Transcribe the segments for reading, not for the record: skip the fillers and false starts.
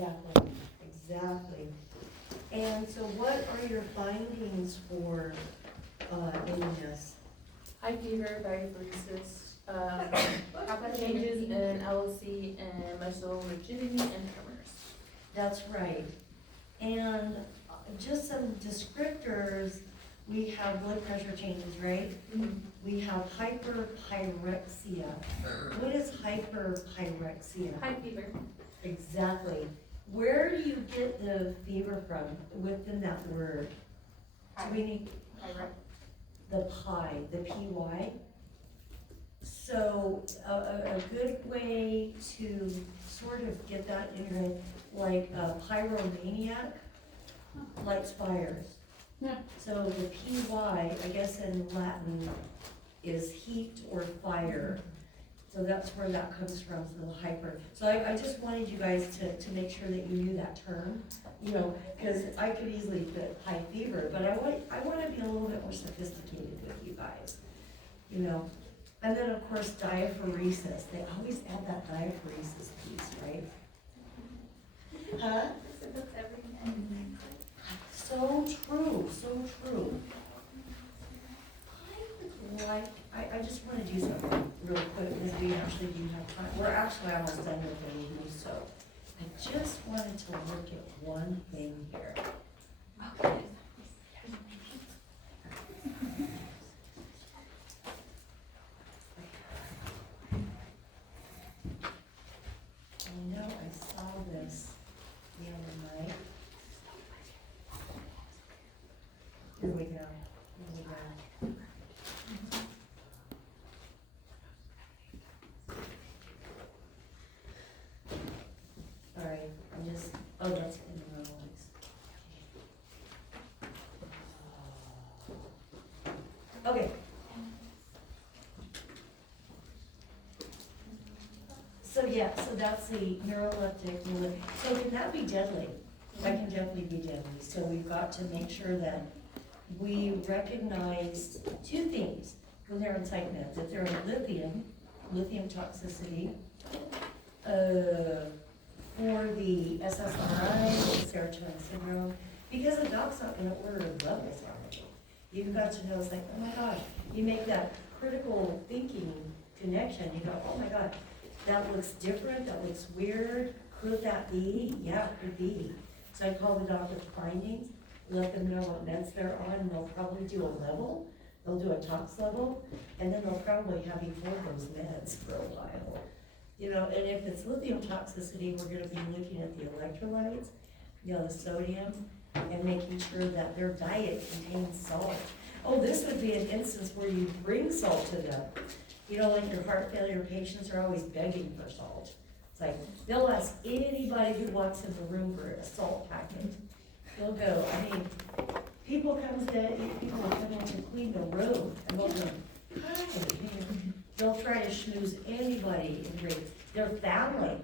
Exactly, exactly. And so what are your findings for, in this? High fever, diaphoresis, rapid changes in LOC and muscle rigidity and tremors. That's right. And just some descriptors, we have blood pressure changes, right? We have hyperpyrexia. What is hyperpyrexia? High fever. Exactly. Where do you get the fever from within that word? Do we need the pi, the py? So a good way to sort of get that in your head, like a pyromaniac lights fires. Yeah. So the py, I guess in Latin, is heat or fire. So that's where that comes from, so the hyper. So I just wanted you guys to make sure that you knew that term, you know, because I could easily fit high fever, but I want to be a little bit more sophisticated with you guys, you know. And then of course diaphoresis. They always add that diaphoresis piece, right? Huh? So true, so true. I just want to do something real quick because we actually do have time. We're actually almost done with the meeting, so I just wanted to look at one thing here. Okay. I know I saw this the other night. Here we go. Here we go. Alright, I'm just, oh, that's in the wrong ones. Okay. So yeah, so that's the neuroleptic, so can that be deadly? That can definitely be deadly, so we've got to make sure that we recognize two things when they're in psych meds, if they're in lithium toxicity, for the SSRI, serotonin syndrome, because the doc's not gonna order levels on it. You've got to know, it's like, oh my gosh, you make that critical thinking connection, you go, oh my god, that looks different, that looks weird, could that be? Yeah, it could be. So I call the doctor's findings, let them know what meds they're on, and they'll probably do a level, they'll do a tox level, and then they'll probably have you hold those meds for a while. You know, and if it's lithium toxicity, we're gonna be looking at the electrolytes, you know, the sodium, and making sure that their diet contains salt. Oh, this would be an instance where you bring salt to them. You know, like your heart failure patients are always begging for salt. It's like, they'll ask anybody who walks in the room for a salt packet. They'll go, I mean, people will come in to clean the room, and they'll go, hi. They'll try to schmooze anybody in grades. Their family.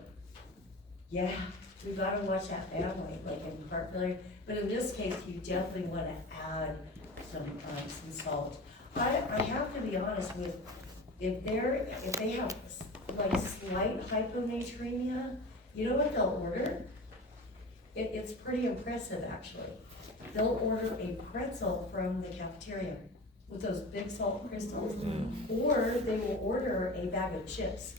Yeah, we gotta watch that family, like in heart failure. But in this case, you definitely wanna add some salt. I have to be honest with, if they have like slight hyponatremia, you know what they'll order? It's pretty impressive actually. They'll order a pretzel from the cafeteria with those big salt crystals, or they will order a bag of chips,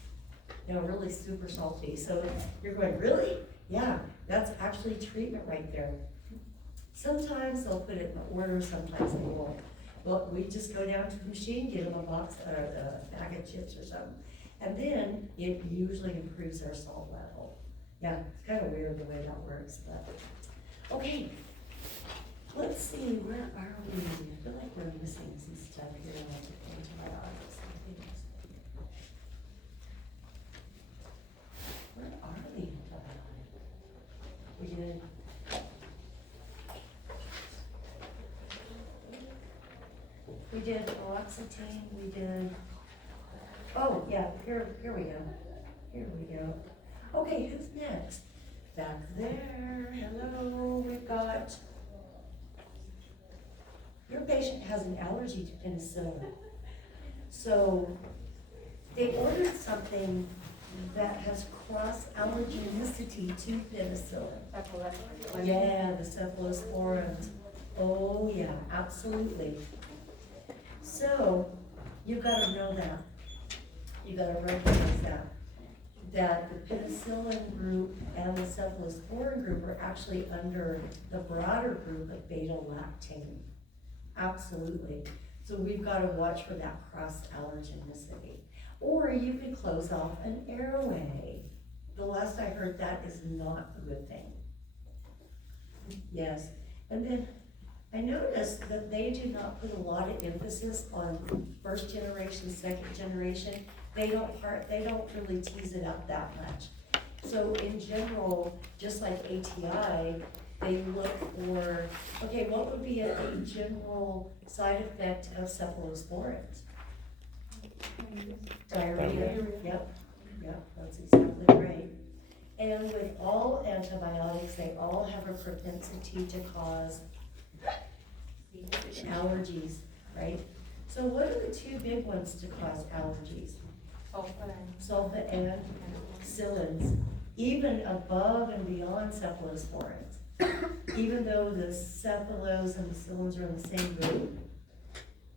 you know, really super salty. So you're going, really? Yeah, that's actually treatment right there. Sometimes they'll put it in the order, sometimes they won't. Well, we just go down to the machine, get them a box or a bag of chips or something, and then it usually improves their salt level. Yeah, it's kind of weird the way that works, but okay. Let's see, where are we? I feel like we're missing some stuff here. I'll have to go into my office and things. Where are we? We did. We did fluoxetine, we did, oh yeah, here we go. Here we go. Okay, who's next? Back there, hello, we've got, your patient has an allergy to penicillin. So they ordered something that has cross-allergenicity to penicillin. That's what that's. Yeah, the cephalosporins. Oh, yeah, absolutely. So, you've gotta know that. You gotta recognize that the penicillin group and the cephalosporin group are actually under the broader group of beta-lactam. Absolutely. So we've gotta watch for that cross-allergenicity. Or you could close off an airway. The last I heard, that is not a good thing. Yes, and then I noticed that they do not put a lot of emphasis on first generation, second generation. They don't really tease it out that much. So in general, just like ATI, they look for, okay, what would be a general side effect of cephalosporins? Diarrhea, yep, that's exactly right. And with all antibiotics, they all have a propensity to cause allergies, right? So what are the two big ones to cause allergies? Sulfa and psyllins, even above and beyond cephalosporins. Even though the cephalos and the psyllins are in the same group,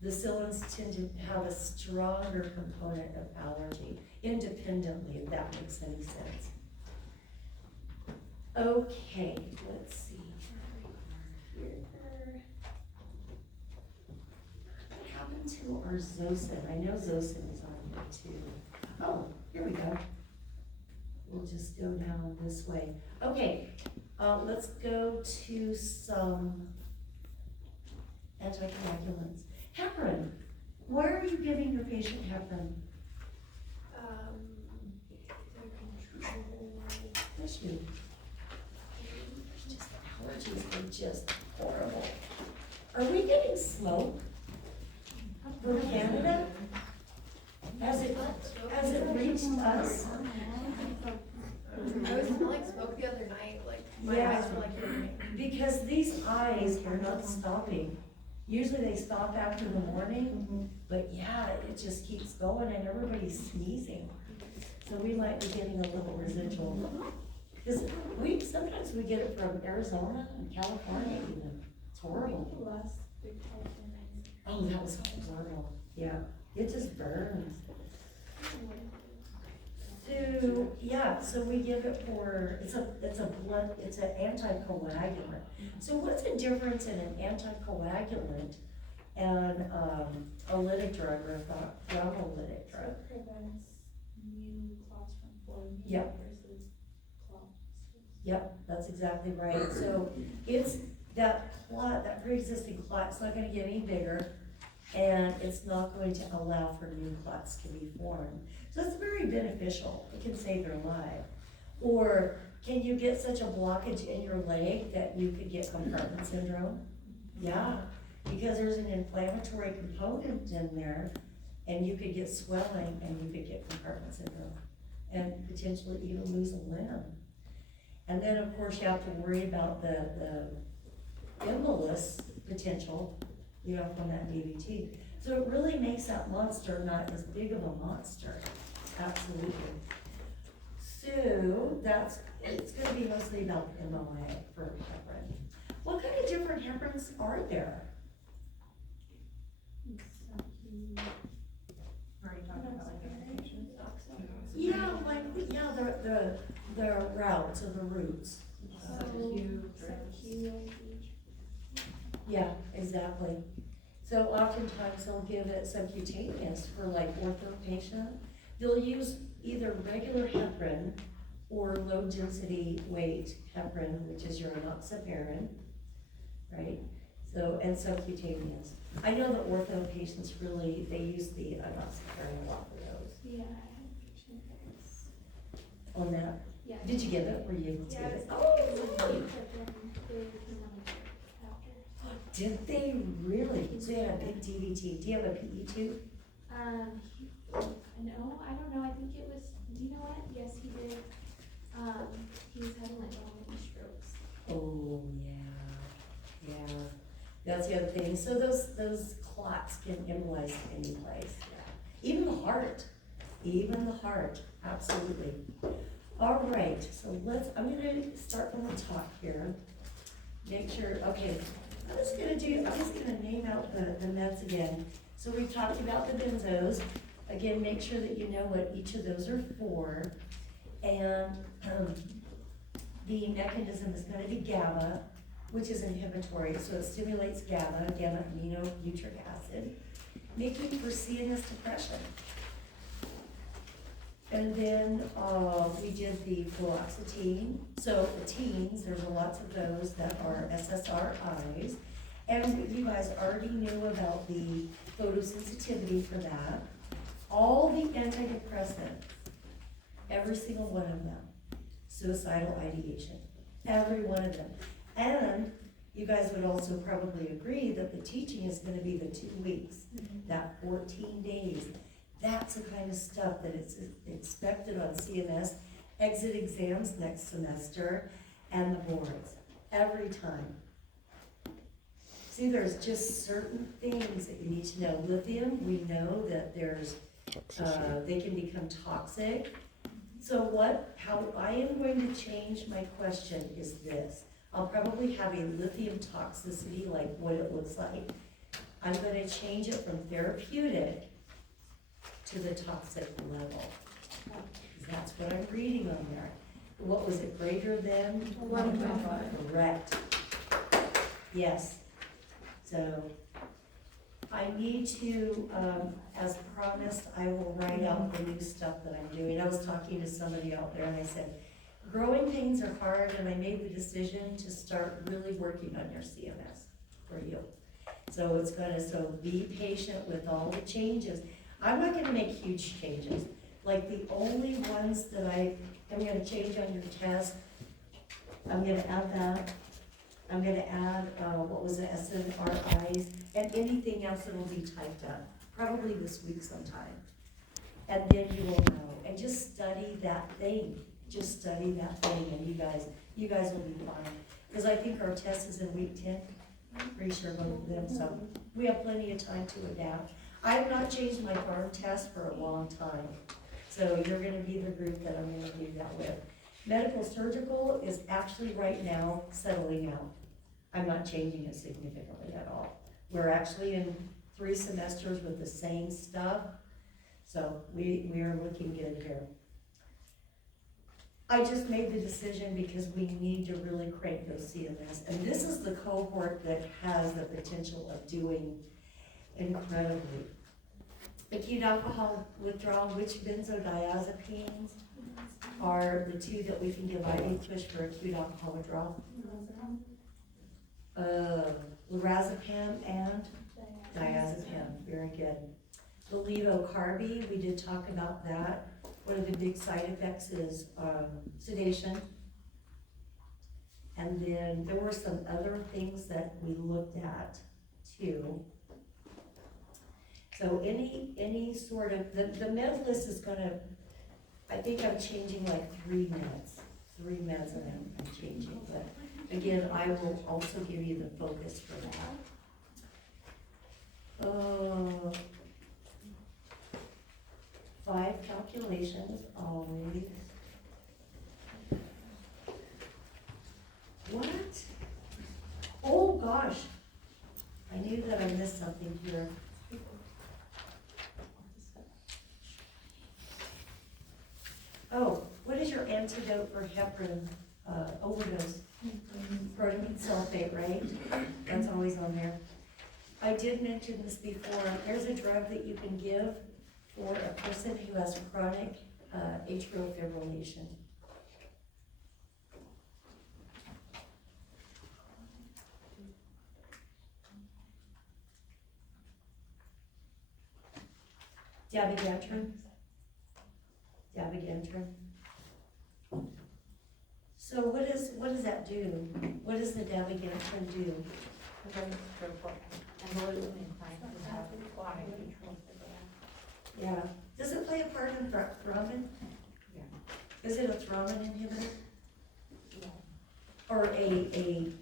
the psyllins tend to have a stronger component of allergy, independently, if that makes any sense. Okay, let's see. What happened to our Zosyn? I know Zosyn is on here too. Oh, here we go. We'll just go down this way. Okay, let's go to some anticoagulants. Heparin. Why are you giving your patient heparin? Bless you. Allergies are just horrible. Are we getting smoke from Canada? Has it reached us? I was smelling smoke the other night, like, my Yeah. eyes were like burning. Because these eyes are not stopping. Usually they stop after the morning, but yeah, it just keeps going and everybody's sneezing. So we might be getting a little residual. Because sometimes we get it from Arizona and California even. It's horrible. Oh, that was horrible. Yeah, it just burns. So, yeah, so we give it for, it's an anticoagulant. So what's the difference in an anticoagulant and a lytic drug or a thrombolytic drug? It prevents new clots from forming Yep. versus clots. Yep, that's exactly right. So it's that clot, that pre-existing clot, it's not gonna get any bigger, and it's not going to allow for new clots to be formed. So it's very beneficial. It can save your life. Or can you get such a blockage in your leg that you could get compartment syndrome? Yeah, because there's an inflammatory component in there, and you could get swelling and you could get compartment syndrome and potentially even lose a limb. And then of course you have to worry about the embolus potential, you know, from that DVT. So it really makes that monster not as big of a monster, absolutely. So it's gonna be mostly about the MOA for heparin. What kind of different heparins are there? Yeah, like, the routes or the roots. Yeah, exactly. So oftentimes they'll give it subcutaneous for like ortho patient. They'll use either regular heparin or low density weight heparin, which is your enoxaparin, right? So, and subcutaneous. I know that ortho patients really, they use the enoxaparin a lot for those. Yeah. On that, Yeah. did you get it? Were you able to Yeah, get I it? was Oh, really? But then they came on after. did they really? So you had a big DVT. Do you have a PE tube? No, I don't know, I think it was, do you know what? Yes, he did. He was having like all these strokes. Oh, yeah. That's the other thing. So those clots can embolize any place. Even the heart. even the heart, absolutely. All right, so I'm gonna start from the top here. Make sure, okay, I'm just gonna name out the meds again. So we've talked about the benzos. Again, make sure that you know what each of those are for. And, the mechanism is gonna be GABA, which is inhibitory, so it stimulates GABA, gamma-aminobutyric acid, making for CNS depression. And then, we did the fluoxetine. So the teens, there's lots of those that are SSRIs. And you guys already knew about the photosensitivity for that. All the antidepressants, every single one of them, suicidal ideation, every one of them. And you guys would also probably agree that the teaching is gonna be the 2 weeks, that 14 days. That's the kind of stuff that it's expected on CMS, exit exams next semester, and the boards, every time. See, there's just certain things that you need to know. Lithium, we know that there's, they can become toxic. So how I am going to change my question is this. I'll probably have a lithium toxicity, like what it looks like. I'm gonna change it from therapeutic to the toxic level. That's what I'm reading on there. What was it, greater than? 1.5. Correct. Yes. So I need to, as promised, I will write out the new stuff that I'm doing. I was talking to somebody out there and I said, growing pains are hard, and I made the decision to start really working on your CMS for you. So it's gonna, so be patient with all the changes. I'm not gonna make huge changes. Like the only ones that I am gonna change on your test, I'm gonna add that. I'm gonna add, what was it, SNRIs, and anything else that will be typed up, probably this week sometime. And then you will know, and just study that thing. Just study that thing, and you guys will be fine. Because I think our test is in week 10, pretty sure both of them, so we have plenty of time to adapt. I have not changed my PHARM test for a long time, so you're gonna be the group that I'm gonna do that with. Medical surgical is actually right now settling out. I'm not changing it significantly at all. We're actually in 3 semesters with the same stuff, so we are looking good here. I just made the decision because we need to really crank those CMS, and this is the cohort that has the potential of doing incredibly. Acute alcohol withdrawal, which benzodiazepines are the 2 that we can give IV push for acute alcohol withdrawal? Lorazepam and diazepam, very good. The levocarby, we did talk about that. One of the big side effects is sedation. And then there were some other things that we looked at too. So any sort of, the med list is gonna, I think I'm changing like 3 meds that I'm changing, but again, I will also give you the focus for that. 5 calculations always. What? Oh gosh, I knew that I missed something here. Oh, what is your antidote for heparin overdose? Protamine sulfate, right? That's always on there. I did mention this before. There's a drug that you can give for a person who has chronic atrial fibrillation. Dabigatran. So what does that do? What does the dabigatran do? Yeah. Does it play a part in thrombin? Yeah. Is it a thrombin inhibitor? Yeah. Or a XA?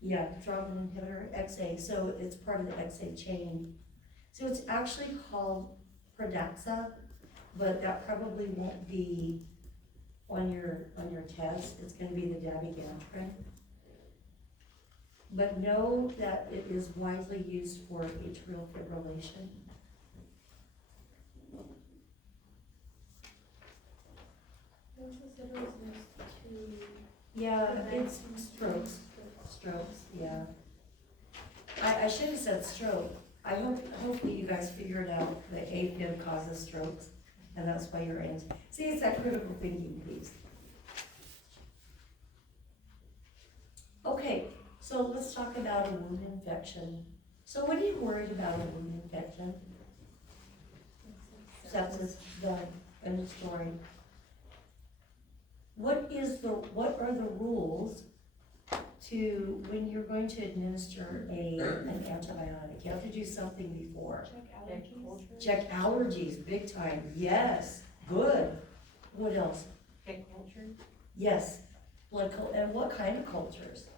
Yeah, thrombin inhibitor, XA. So it's part of the XA chain. So it's actually called Pradaxa, but that probably won't be on your test. It's gonna be the dabigatran. But know that it is widely used for atrial fibrillation. They also said it was used to. Yeah, prevent it's strokes, yeah. I should have said stroke. Hopefully you guys figured out that AFib causes strokes, and that's why you're in. See, it's that critical thinking piece. Okay, so let's talk about a wound infection. So what are you worried about a wound infection? Sepsis, done, end of story. What are the rules to, when you're going to administer an antibiotic? You have to do something before. Check allergies, big time, yes, good. What else? Egg culture. Yes, and what kind of cultures?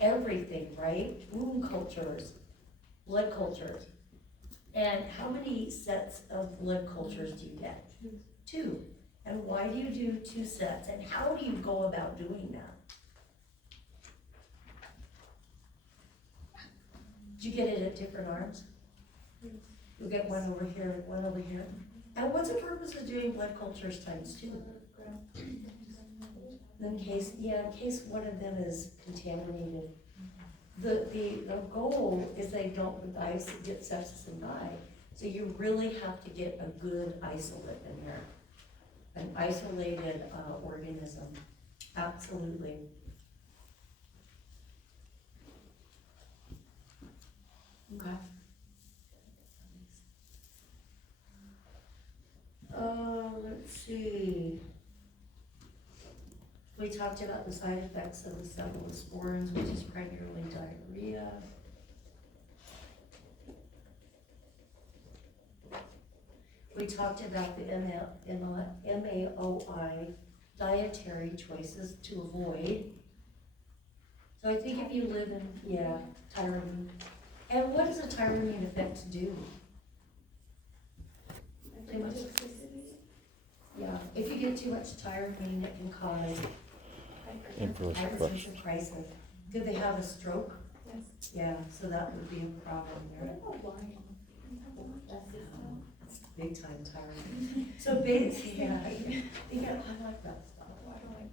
Everything, right? Wound cultures, blood cultures. And how many sets of blood cultures do you get? Two. And why do you do 2 sets? And how do you go about doing that? Did you get it at different arms? You'll get one over here, one over here. And what's the purpose of doing blood cultures times 2? In case one of them is contaminated. The goal is they don't get sepsis and die. So you really have to get a good isolate in there. An isolated organism, absolutely. Okay. Let's see. We talked about the side effects of the cephalosporins, which is primarily diarrhea. We talked about the MAOI dietary choices to avoid. So I think if you live in, tyramine. And what does a tyramine effect do? Too much. Yeah, if you get too much tyramine, it can cause hypertension crisis. Did they have a stroke? Yes. Yeah, so that would be a problem there. Big time tyramine. So basically, I like that stuff.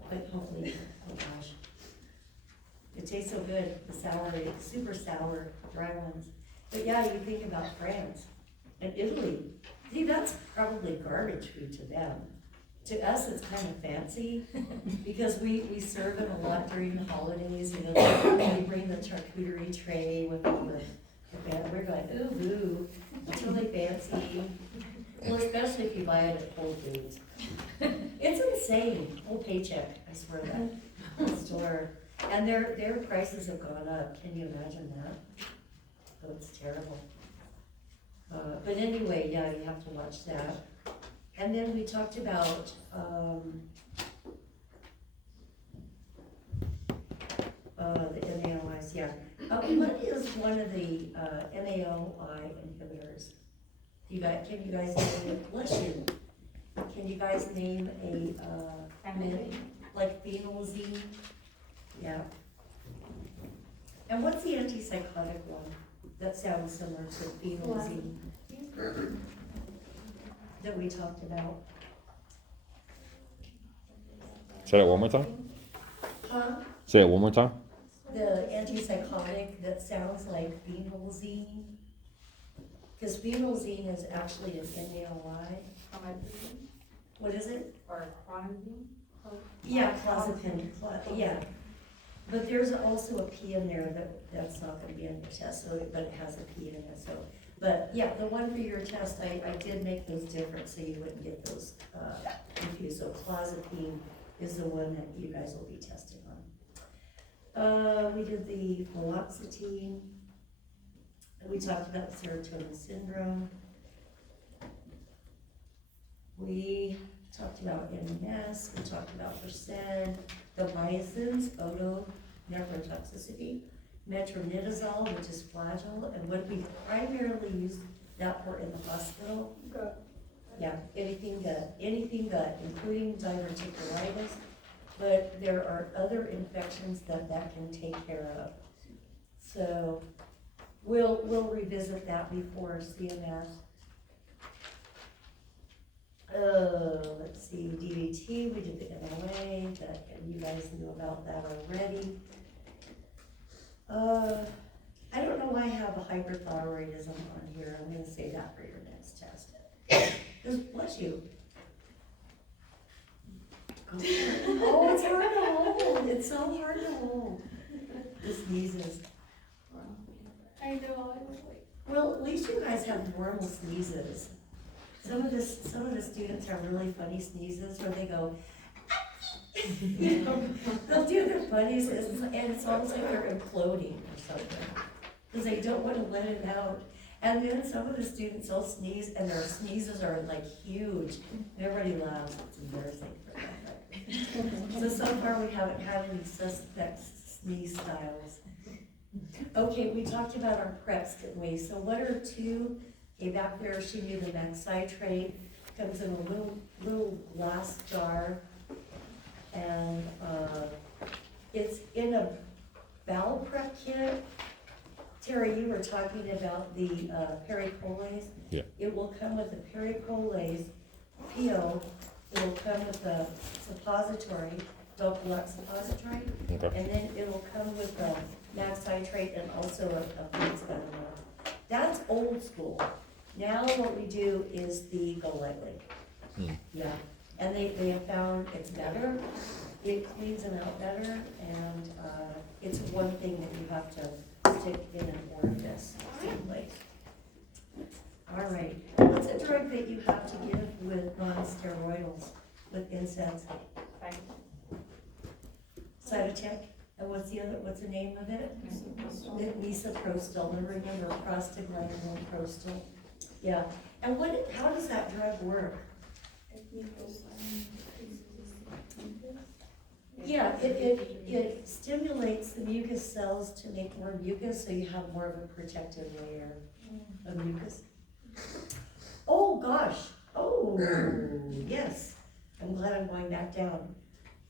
But hopefully, oh gosh. It tastes so good, the sour, super sour, dry ones. But yeah, you think about France and Italy. See, that's probably garbage food to them. To us, it's kind of fancy because we serve it a lot during the holidays. You know, we bring the charcuterie tray with all the band. We're going, ooh, boo, it's really fancy. Well, especially if you buy it at Whole Foods. It's insane, whole paycheck, I swear that, the store. And their prices have gone up, can you imagine that? Oh, it's terrible. But anyway, yeah, you have to watch that. And then we talked about, the MAOIs, yeah. What is one of the, MAOI inhibitors? Can you guys name it? Bless you. Can you guys name like phenolzine? Yeah. And what's the antipsychotic one? That sounds similar to phenolzine. That we talked about. Say that one more time. Huh? Say it one more time. The antipsychotic that sounds like phenolzine. Because phenolzine is actually an MAOI. What is it? Or clonazine? Yeah, clozapine, yeah. But there's also a P in there that's not gonna be on your test, so, but it has a P in it, so. But yeah, the one for your test, I did make those different so you wouldn't get those confused. So clozapine is the one that you guys will be testing on. We did the fluoxetine. We talked about serotonin syndrome. We talked about MS, we talked about percent, the mycins, photonephrotoxicity, metronidazole, which is flagyl, and what we primarily use that part in the hospital. Yeah, anything gut, including diverticulitis, but there are other infections that can take care of. So we'll revisit that before CMS. Let's see, DVT, we did the MOA, that you guys knew about that already. I don't know why I have a hyperthyroidism on here. I'm gonna say that for your next test. Bless you. Oh, it's hard to hold. It's so hard to hold. The sneezes. I know, I was like. Well, at least you guys have normal sneezes. Some of the students have really funny sneezes where they go, you know, they'll do their funnies and it's almost like they're imploding or something. Because they don't want to let it out. And then some of the students will sneeze and their sneezes are like huge. And everybody laughs, it's embarrassing for them. So far we haven't had any suspect sneeze styles. Okay, we talked about our preps, didn't we? So what are two? Okay, back there she knew the max citrate, comes in a little glass jar. And it's in a bowel prep kit. Terry, you were talking about the pericolase. Yeah. It will come with a pericolase peel. It will come with a suppository, Dopalux suppository. Okay. And then it will come with a max citrate and also a food spectrum. That's old school. Now what we do is the Go Lightly. Yeah. And they have found it's better, it cleans them out better, and it's one thing that you have to stick in an orifice someplace. All right, what's a drug that you have to give with non-steroidals, with NSAIDs? Cytotec, and what's the name of it? Misoprostol, and remember prostaglandin, prostal. Yeah, and how does that drug work? Yeah, it stimulates the mucus cells to make more mucus, so you have more of a protective layer of mucus. Oh, gosh, oh, yes, I'm glad I'm going back down.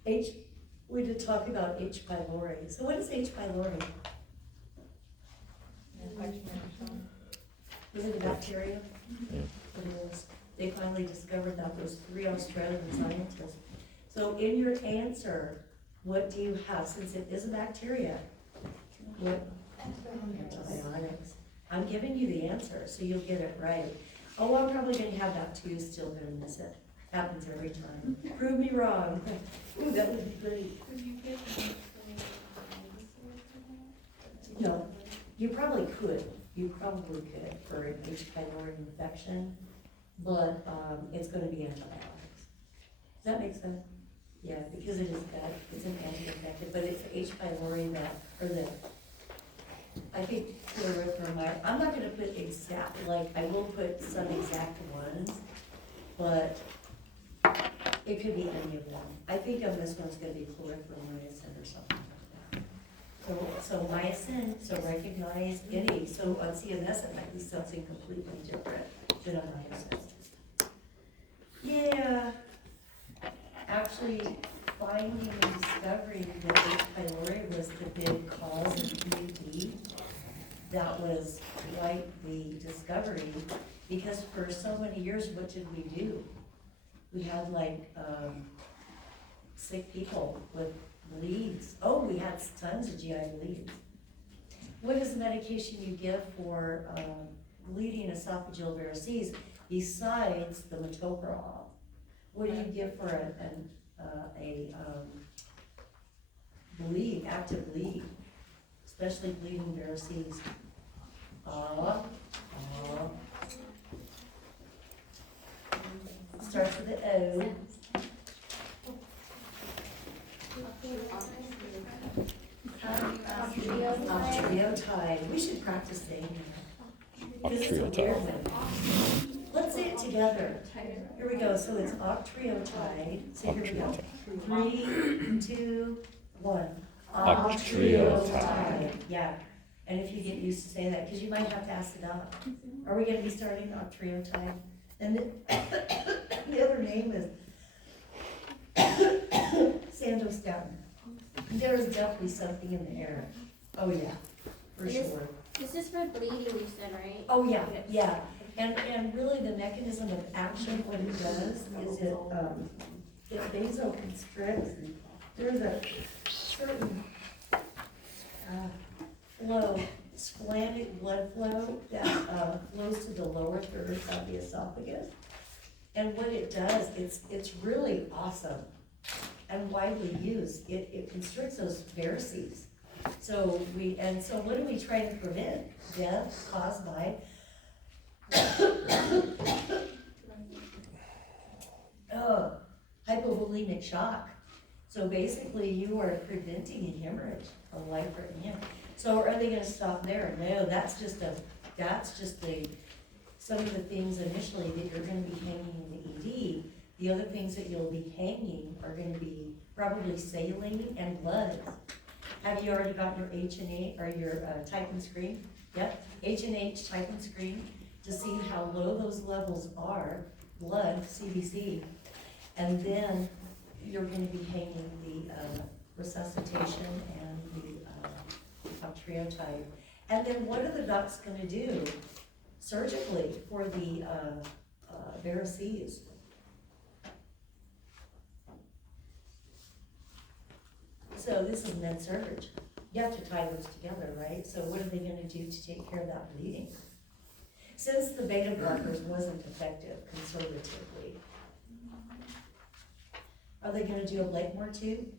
We did talk about H. pylori. So what is H. pylori? Is it a bacteria? It is. They finally discovered that, those 3 Australian scientists. So in your answer, what do you have? Since it is a bacteria, what? Antibiotics. I'm giving you the answer, so you'll get it right. Oh, I'm probably gonna have that too, still gonna miss it. Happens every time. Prove me wrong. Ooh, that would be great. Would you get No, you probably could. You probably could for an H. pylori infection, but it's gonna be antibiotics. Does that make sense? Yeah, because it is that, it's an anti-infective, but it's H. pylori I think I'm not gonna put exact, I will put some exact ones, but it could be any of them. I think on this one's gonna be clarithromycin or something like that. So mycin, so recognize any, so on CNS it might be something completely different than on mycin. Yeah, actually finding and discovering that H. pylori was the big cause of PED, that was quite the discovery, because for so many years, what did we do? We had sick people with bleeds. Oh, we had tons of GI bleeds. What is the medication you give for bleeding esophageal varices besides the metoprolol? What do you give for a bleed, active bleed, especially bleeding varices? Starts with an O. Octreotide. We should practice saying that. This is a weird one. Let's say it together. Here we go. So it's octreotide. So here we go. 3, 2, 1. Octreotide. Yeah. And if you get used to saying that, because you might have to ask the doc, are we gonna be starting octreotide? And the other name is Sandostatin. There is definitely something in the air. Oh, yeah, for It is- sure. This is for bleeding, you said, right? Oh, yeah, yeah. And really the mechanism of action, what it does is it vasoconstricts. There's a certain flow, splenic blood flow that flows to the lower third of the esophagus. And what it does, it's really awesome and widely used. It constricts those varices. So what do we try to prevent? Death caused by hypovolemic shock. So basically you are preventing a hemorrhage, a life-threatening hemorrhage. So are they gonna stop there? No, that's just some of the things initially that you're gonna be hanging in the ED. The other things that you'll be hanging are gonna be probably saline and blood. Have you already got your H&A or your type and screen? Yep, H&H type and screen to see how low those levels are, blood, CBC. And then you're gonna be hanging the resuscitation and the octreotide. And then what are the docs gonna do surgically for the varices? So this is med-surg. You have to tie those together, right? So what are they gonna do to take care of that bleeding? Since the beta blockers wasn't effective conservatively, are they gonna do a Blakemore tube?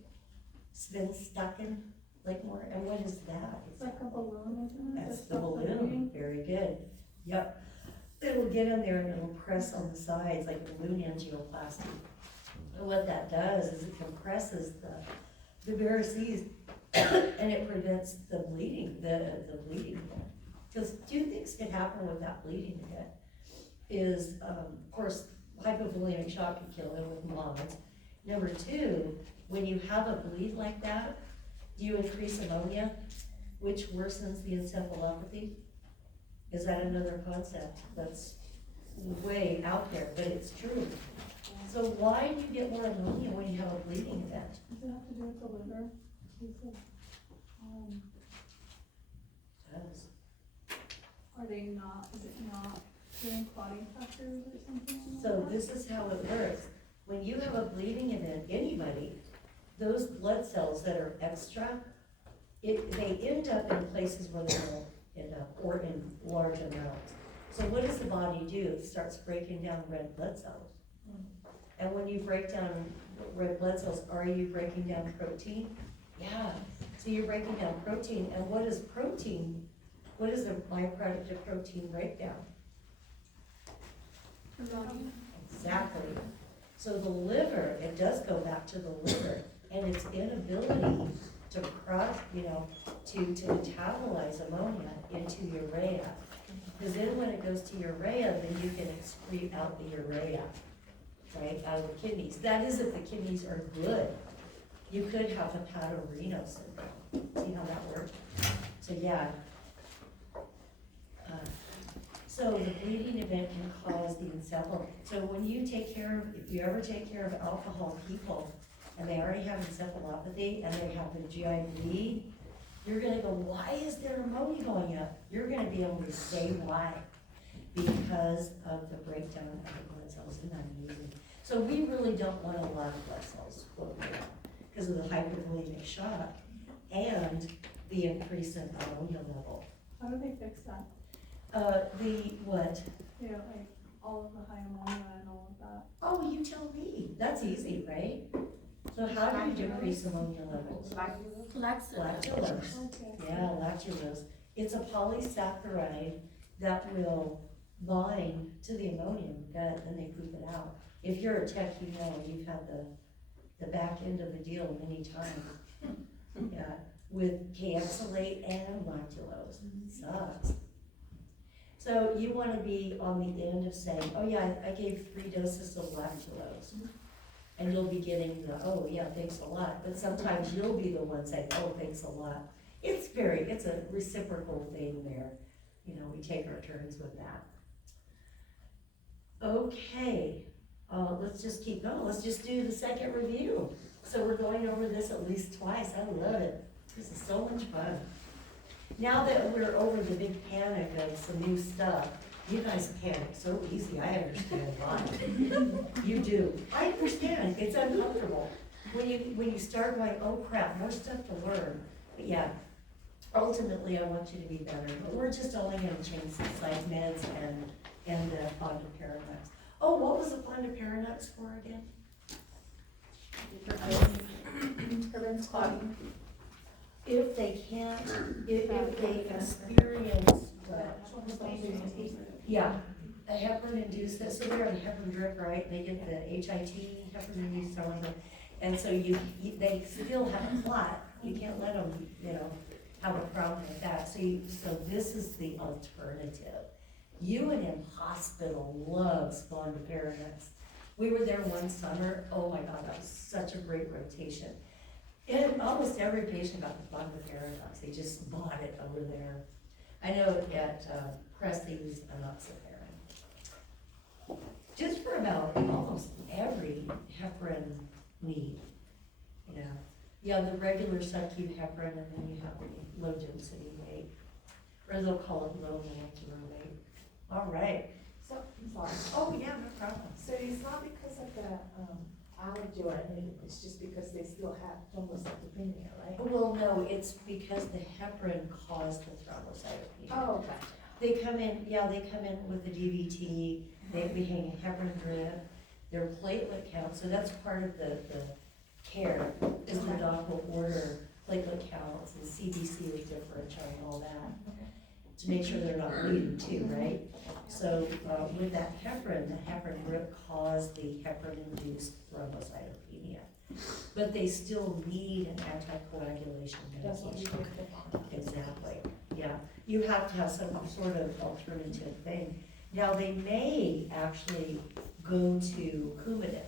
Svenstaken Blakemore, and what is that? It's like a balloon, isn't it? That's the balloon, very good. Yep. It'll get in there and it'll press on the sides like balloon angioplasty. And what that does is it compresses the varices and it prevents the bleeding, the bleeding event. Because two things can happen with that bleeding event is, of course, hypovolemic shock can kill them with mods. Number two, when you have a bleed like that, do you increase ammonia, which worsens the encephalopathy? Is that another concept that's way out there, but it's true? So why do you get more ammonia when you have a bleeding event? Does it have to do with the liver? Does. Are they not, is it not doing clotting factors or something? So this is how it works. When you have a bleeding event, anybody, those blood cells that are extra, they end up in places where they don't end up, or in large amounts. So what does the body do? It starts breaking down red blood cells. And when you break down red blood cells, are you breaking down protein? Yeah, so you're breaking down protein, and what is protein? What is the byproduct of protein breakdown? Ammonia. Exactly. So the liver, it does go back to the liver, and its inability to cross, to metabolize ammonia into urea. Because then when it goes to urea, then you can excrete out the urea, right, out of the kidneys. That is if the kidneys are good. You could have hepatorenal syndrome. See how that works? So yeah. So the bleeding event can cause the encephalopathy. So when you take care of, if you ever take care of alcohol people, and they already have encephalopathy, and they have the GI bleed, you're gonna go, why is their ammonia going up? You're gonna be able to say why. Because of the breakdown of the blood cells, isn't that amazing? So we really don't want a lot of blood cells floating around because of the hypovolemic shock and the increase in ammonia level. How do they fix that? The what? You know, like all of the high ammonia and all of that. Oh, you tell me. That's easy, right? So how do you decrease ammonia levels? Lactose. Lactulose. Okay. Yeah, lactulose. It's a polysaccharide that will bind to the ammonia in the gut, and they poop it out. If you're a tech, you know, you've had the back end of the deal many times. Yeah, with K-exolate and lactulose. Sucks. So you want to be on the end of saying, oh yeah, I gave 3 doses of lactulose. And you'll be getting the, oh yeah, thanks a lot. But sometimes you'll be the one saying, oh, thanks a lot. It's a reciprocal thing there. You know, we take our turns with that. Okay, let's just keep going. Let's just do the second review. So we're going over this at least twice. I love it. This is so much fun. Now that we're over the big panic of some new stuff, you guys panic so easy. I understand why. You do. I understand. It's uncomfortable. When you start going, oh crap, more stuff to learn. But yeah, ultimately I want you to be better. But we're just only gonna change some psych meds and the fondaparinux. Oh, what was the fondaparinux for again? Prevents clotting. If they can't, if they experience, yeah, a heparin induced, so they're on heparin drip, right? They get the HIT, heparin induced, so on. And so they still have a clot. You can't let them, you know, have a problem with that. So this is the alternative. UNM Hospital loves fondaparinux. We were there one summer. Oh my God, that was such a great rotation. And almost every patient got the fondaparinux. They just bought it over there. I know at Crest they use enoxaparin. Just for about almost every heparin need, you know. You have the regular sub-Q heparin, and then you have the low density weight, or they'll call it low molecular weight. All right. So, I'm sorry, Oh yeah, no problem. so it's not because of the, allergy or anything, it's just because they still have thrombocytopenia, right? Well, no, it's because the heparin caused the thrombocytopenia. Oh, gotcha. They come in with the DVT, they hang a heparin drip, their platelet count, so that's part of the care, is the doc will order platelet counts and CBC is differential and all that, to make sure they're not bleeding too, right? So, with that heparin, the heparin drip caused the heparin-induced thrombocytopenia. But they still need an anticoagulation That's what we medication. did. Exactly, yeah. You have to have some sort of alternative thing. Now, they may actually go to Coumadin,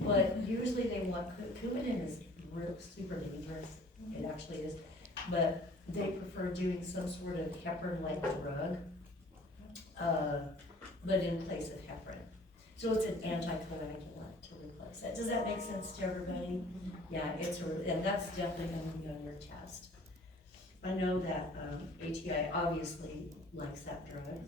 but usually they want, Coumadin is real, super dangerous, it actually is. But they prefer doing some sort of heparin-like drug, but in place of heparin. So it's an anticoagulant to replace that. Does that make sense to everybody? Yeah, and that's definitely gonna be on your test. I know that ATI obviously likes that drug.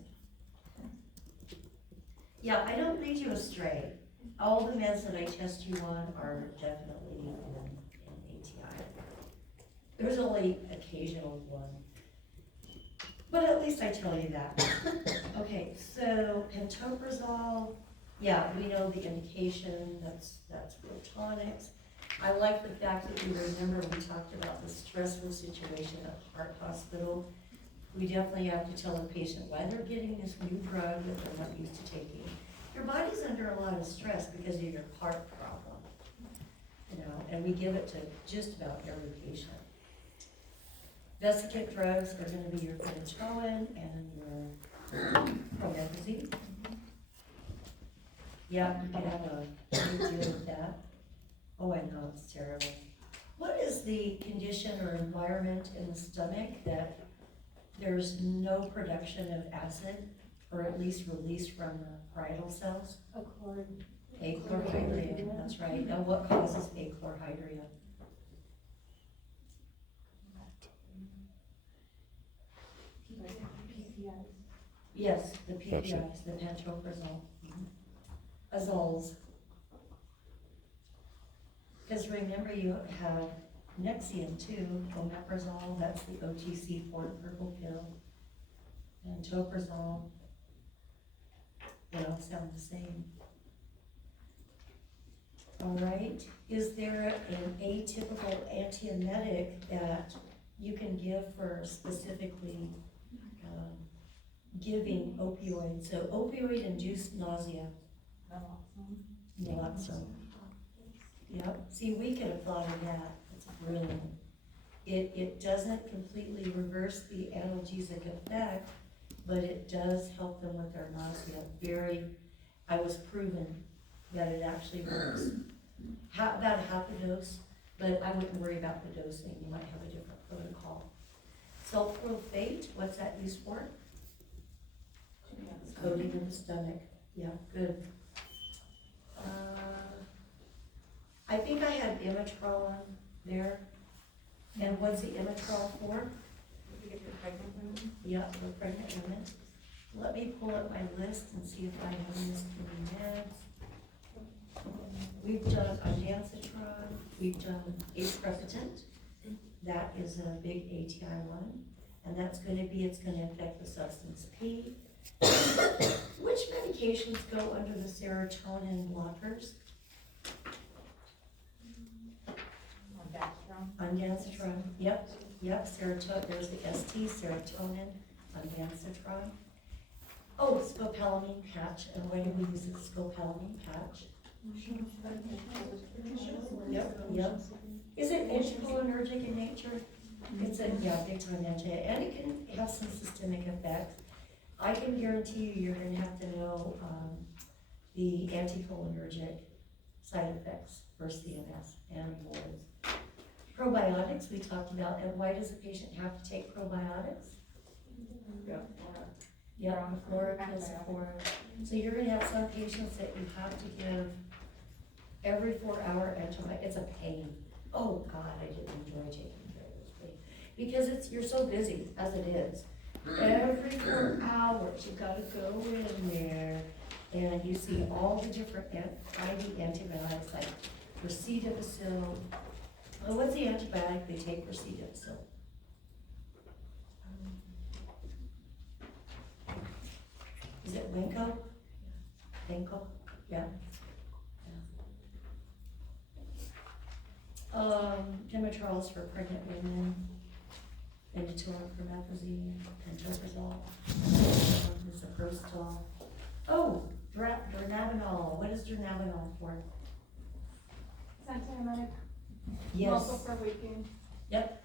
Yeah, I don't lead you astray. All the meds that I test you on are definitely in ATI. There's only occasional one, but at least I tell you that. Okay, so pantoprazole, yeah, we know the indication, that's protonics. I like the fact that you remember we talked about the stressful situation at Heart Hospital. We definitely have to tell the patient why they're getting this new drug that they're not used to taking. Your body's under a lot of stress because of your heart problem, you know, and we give it to just about every patient. Vesicant drugs are gonna be your phenytoin and your promethazine. Yeah, you can have a big deal with that. Oh, I know, it's terrible. What is the condition or environment in the stomach that there's no production of acid, or at least release from the parietal cells? Achlorhydria, that's right. Now what causes achlorhydria? Yes, the PPIs, the pantoprazole. Azoles. Because remember you have Nexium too, omeprazole, that's the OTC form purple pill. Pantoprazole. They all sound the same. All right, is there an atypical antiemetic that you can give for specifically giving opioids? So opioid-induced nausea. Naloxone. Yep, see, we could have thought of that, it's brilliant. It doesn't completely reverse the analgesic effect, but it does help them with their nausea. I was proven that it actually works. About half a dose, but I wouldn't worry about the dosing, you might have a different protocol. Sulforaphate, what's that used for? Coating in the stomach, yeah, good. I think I had Imitral on there. And what's the Imitral for? If you're pregnant women. Yeah, for pregnant women. Let me pull up my list and see if I have missed any meds. We've done ondansetron, we've done aprepitant. That is a big ATI one, and that's it's gonna affect the substance P. Which medications go under the serotonin blockers? Ondansetron, yep, serotonin, there's the ST, serotonin, ondansetron. Oh, scopolamine patch, and why do we use the scopolamine patch? Yep. Is it anticholinergic in nature? It's a, big time anti, and it can have some systemic effects. I can guarantee you, you're gonna have to know, the anticholinergic side effects for CNS and boards. Probiotics, we talked about, and why does a patient have to take probiotics? Yeah, flora, flora. So you're gonna have some patients that you have to give every 4-hour antibiotic. It's a pain. Oh God, I didn't enjoy taking care of this pain. Because you're so busy as it is. Every 4 hours, you gotta go in there and you see all the different IV antibiotics like Procidivacil. Well, what's the antibiotic they take for C. difficile? Is it Winco? Winco, yeah. Pimitrals for pregnant women, Inditol, promethazine, pantoprazole, misoprostol. Oh, dronabinol, what is dronabinol for? It's antiemetic. Yes. Also for weight gain. Yep.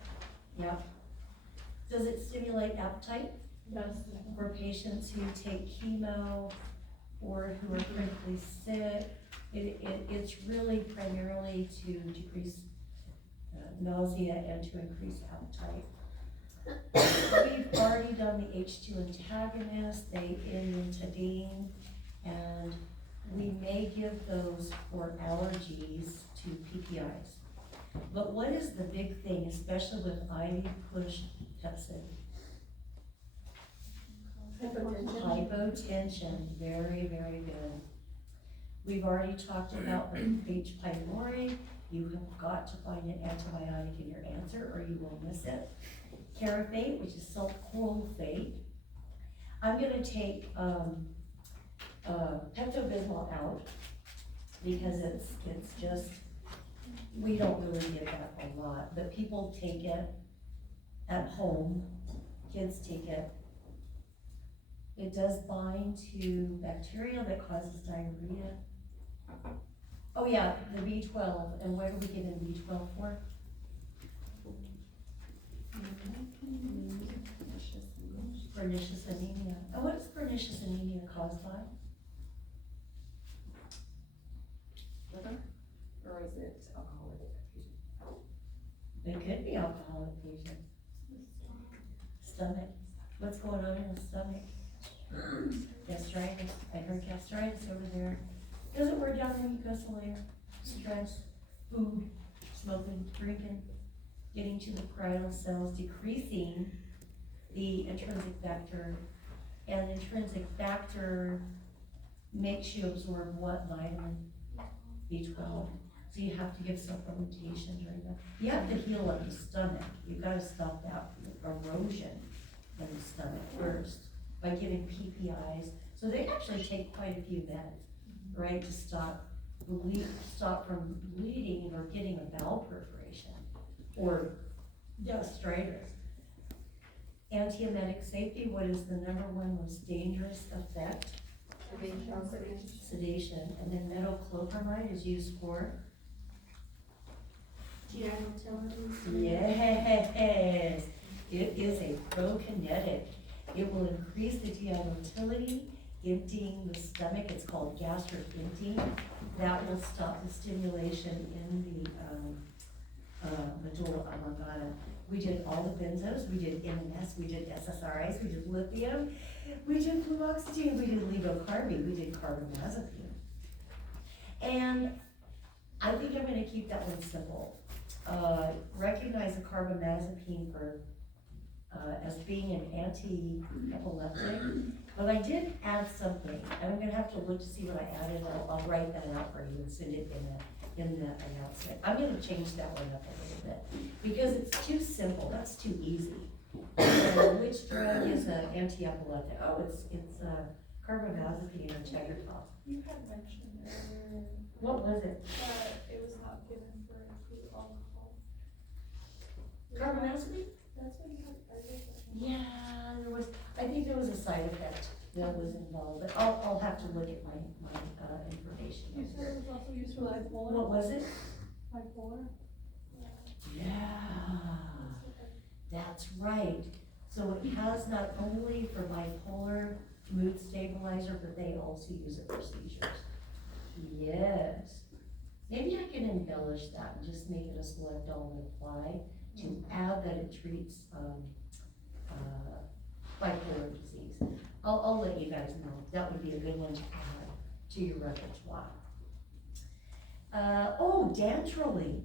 Does it stimulate appetite? Yes. For patients who take chemo or who are critically sick, it's really primarily to decrease nausea and to increase appetite. We've already done the H2 antagonist, they imidine, and we may give those for allergies to PPIs. But what is the big thing, especially with IV push Pepsid? Hypotension, very, very good. We've already talked about the H. pylori. You have got to find an antibiotic in your answer or you will miss it. Carafate, which is sulforaphate. I'm gonna take Pepto-Bismol out because it's just, we don't really get that a lot, but people take it at home, kids take it. It does bind to bacteria that causes diarrhea. Oh yeah, the B12, and what are we giving B12 for? Pernicious anemia. And what is pernicious anemia caused by? Liver? Or is it alcoholic? It could be alcoholic patients. Stomach. What's going on in the stomach? Gastritis. I heard gastritis over there. Doesn't wear down the mucosal layer. Stress, food, smoking, drinking, getting to the parietal cells, decreasing the intrinsic factor. And intrinsic factor makes you absorb what vitamin? B12. So you have to give supplementation during that. You have to heal up the stomach. You've got to stop that erosion in the stomach first by giving PPIs. So they actually take quite a few meds, right, to stop from bleeding or getting a bowel perforation or gastritis. Antiemetic safety, what is the #1 most dangerous effect? Sedation. And then metoclopramide is used for? GI motility. Yes, it is a prokinetic. It will increase the GI motility, emptying the stomach. It's called gastric emptying. That will stop the stimulation in the medulla oblongata. We did all the benzos, we did MMS, we did SSRIs, we did lithium, we did fluoxetine, we did levocarbon, we did carbamazepine. And I think I'm gonna keep that one simple. Recognize the carbamazepine for, as being an anti-epileptic, but I did add something, and I'm gonna have to look to see what I added, I'll write that out for you and send it in the announcement. I'm gonna change that one up a little bit, because it's too simple, that's too easy. So which drug is an anti-epileptic? Oh, it's carbamazepine or Tegretol. You had mentioned earlier What was it? that it was not given for acute alcohol. Carbamazepine? That's what you had earlier. Yeah, I think there was a side effect that was involved, but I'll have to look at my information. You said it was also used for bipolar? What was it? Bipolar? Yeah, that's right. So it has not only for bipolar, mood stabilizer, but they also use it for seizures. Yes. Maybe I can embellish that and just make it a select all and apply to add that it treats, bipolar disease. I'll let you guys know. That would be a good one to add to your repertoire. Dantrolene.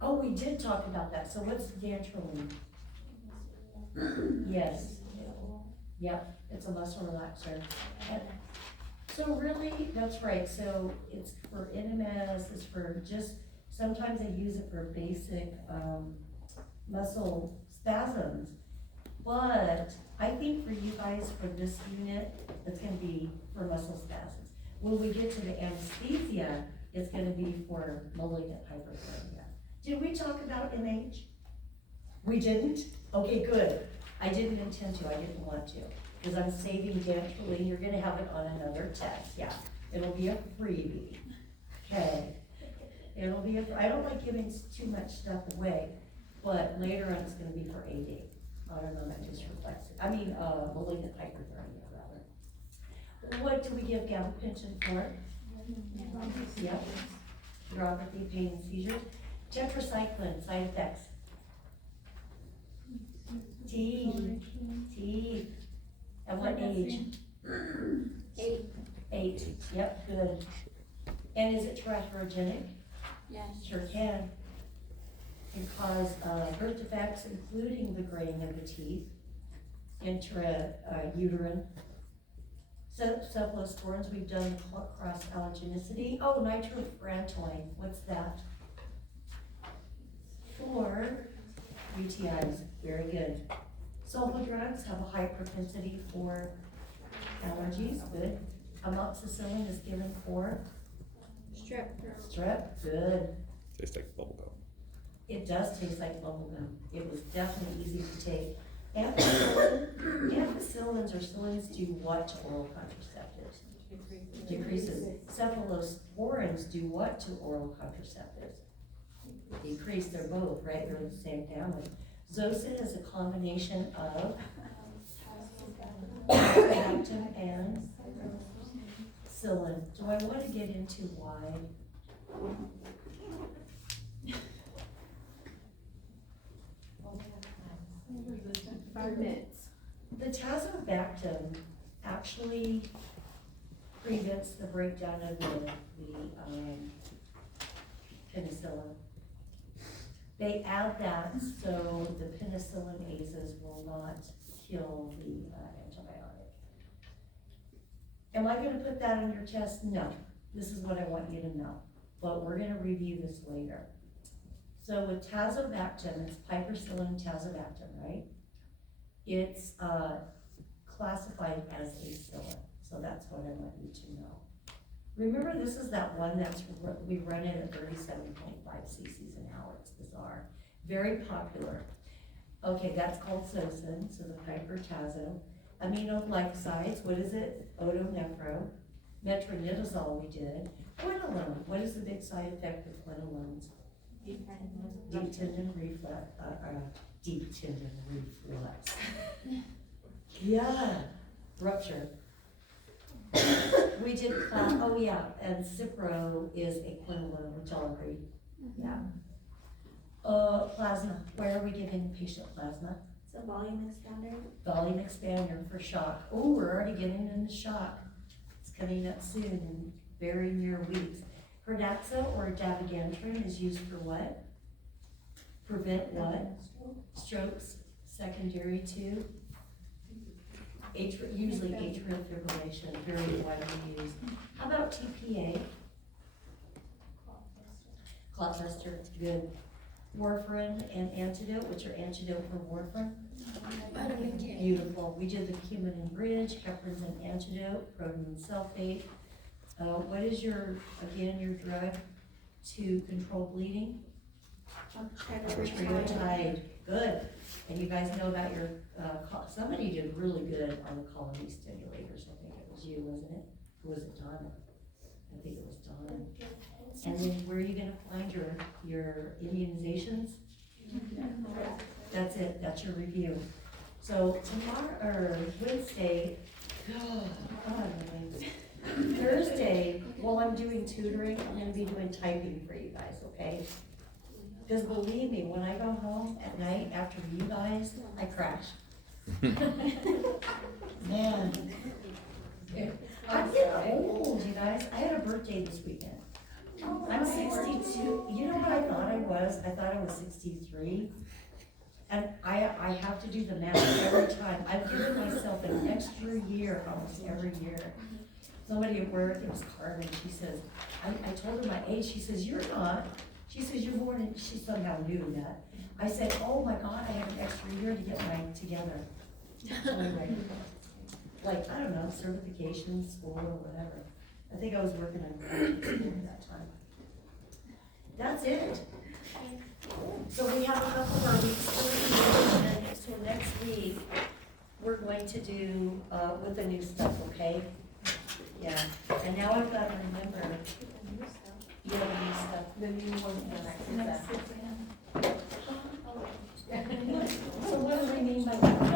Oh, we did talk about that. So what's dantrolene? Yes. Yep, it's a muscle relaxer. So really, that's right. So it's for NMS, it's for just, sometimes they use it for basic, muscle spasms. But I think for you guys, for this unit, it's gonna be for muscle spasms. When we get to the anesthesia, it's gonna be for malignant hyperthermia. Did we talk about MH? We didn't? Okay, good. I didn't intend to, I didn't want to, because I'm saving dantrolene. You're gonna have it on another test, yeah. It'll be a freebie, okay? It'll be I don't like giving too much stuff away, but later on it's gonna be for AD. Autonomic dysreflexia, malignant hyperthermia, rather. What do we give gabapentin for? Yep. Neuropathy, pain, and seizures. Tetracycline, side effects. Teeth. At what age? 8, yep, good. And is it teratogenic? Yes. Sure can. Can cause birth defects, including the graying of the teeth, intrauterine. Cephalosporins, we've done cross allergenicity. Oh, nitrofurantoin, what's that? For UTIs, very good. Sulfa drugs have a high propensity for allergies, good. Amoxicillin is given for strep, good. Tastes like bubblegum. It does taste like bubblegum. It was definitely easy to take. Ampicillins or cillins do what to oral contraceptives? Decreases. Cephalosporins do what to oral contraceptives? Decrease. They're both, right? They're in the same family. Zosyn is a combination of tazobactam and psyllin. Do I want to get into why? Resistant. 5 minutes. The tazobactam actually prevents the breakdown of the penicillin. They add that so the penicillinases will not kill the antibiotic. Am I gonna put that on your test? No. This is what I want you to know, but we're gonna review this later. So with tazobactam, it's piperacillin tazobactam, right? It's classified as a psyllin, so that's what I want you to know. Remember, this is that one we run it at 37.5 cc's an hour. It's bizarre, very popular. Okay, that's called Zosyn, so the piper-tazo. Aminoglycosides, what is it? Otonepro. Metronidazole we did. Quinolone, what is the big side effect of quinolones? Deep tendon reflux. Yeah, rupture. We did, and Cipro is a quinolone, which I'll agree, yeah. Plasma, where are we giving the patient plasma? It's a volume expander. Volume expander for shock. Oh, we're already getting into shock. It's coming up soon in very near weeks. Perdaxa or dabigatran is used for what? Prevent what? Strokes, secondary to? Usually atrial fibrillation, very widely used. How about TPA? Clotbuster, good. Warfarin and antidote, which are antidote for warfarin? Vitamin K. Beautiful. We did the Coumadin bridge, heparin's an antidote, protein sulfate. What is your drug to control bleeding? Octreotide. Good. And you guys know about your, somebody did really good on the colony stimulators. I think it was you, wasn't it? Or was it Donna? I think it was Donna. And then where are you gonna find your immunizations? That's it, that's your review. So tomorrow, or Wednesday, Thursday, while I'm doing tutoring, I'm gonna be doing typing for you guys, okay? Because believe me, when I go home at night after you guys, I crash. Man. I'm getting old, you guys. I had a birthday this weekend. I'm 62. You know what I thought I was? I thought I was 63. And I have to do the math every time. I've given myself an extra year almost every year. Somebody at work, it was Carmen, she says, I told her my age, she says, you're not. She says, you're born in, she somehow knew that. I said, oh my God, I have an extra year to get mine together. Anyway, like, I don't know, certification, school, or whatever. I think I was working on graduate school at that time. That's it. So we have a couple more weeks to review, and then, so next week, we're going to do, with the new stuff, okay? Yeah, and now I've got to remember, you have the new stuff. The new one, So what do we mean by that?